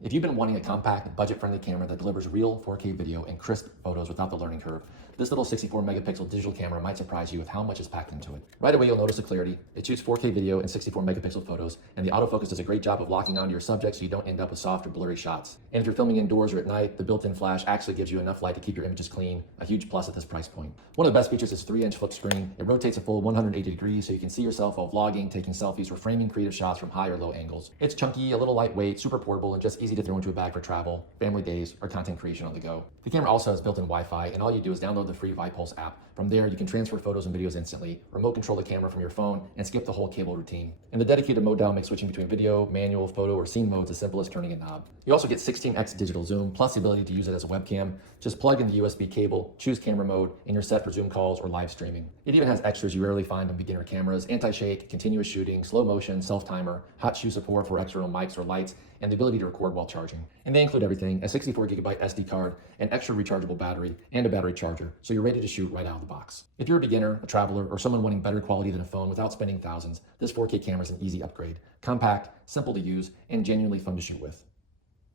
If you've been wanting a compact, budget-friendly camera that delivers real 4K video and crisp photos without the learning curve, this little 64 megapixel digital camera might surprise you with how much is packed into it. Right away, you'll notice the clarity. It shoots 4K video and 64 megapixel photos, and the autofocus does a great job of locking onto your subject so you don't end up with soft or blurry shots. And if you're filming indoors or at night, the built-in flash actually gives you enough light to keep your images clean, a huge plus at this price point. One of the best features is 3-inch flip screen. It rotates a full 180 degrees so you can see yourself while vlogging, taking selfies, or framing creative shots from high or low angles. It's chunky, a little lightweight, super portable, and just easy to throw into a bag for travel, family days, or content creation on the go. The camera also has built-in Wi-Fi, and all you do is download the free ViPulse app. From there, you can transfer photos and videos instantly, remote control the camera from your phone, and skip the whole cable routine. And the dedicated mode dial makes switching between video, manual, photo, or scene modes as simple as turning a knob. You also get 16x digital zoom, plus the ability to use it as a webcam. Just plug in the USB cable, choose camera mode, and you're set for Zoom calls or live streaming. It even has extras you rarely find on beginner cameras: anti-shake, continuous shooting, slow motion, self-timer, hot shoe support for external mics or lights, and the ability to record while charging. And they include everything: a 64GB SD card, an extra rechargeable battery, and a battery charger, so you're ready to shoot right out of the box. If you're a beginner, a traveler, or someone wanting better quality than a phone without spending thousands, this 4K camera is an easy upgrade. Compact, simple to use, and genuinely fun to shoot with.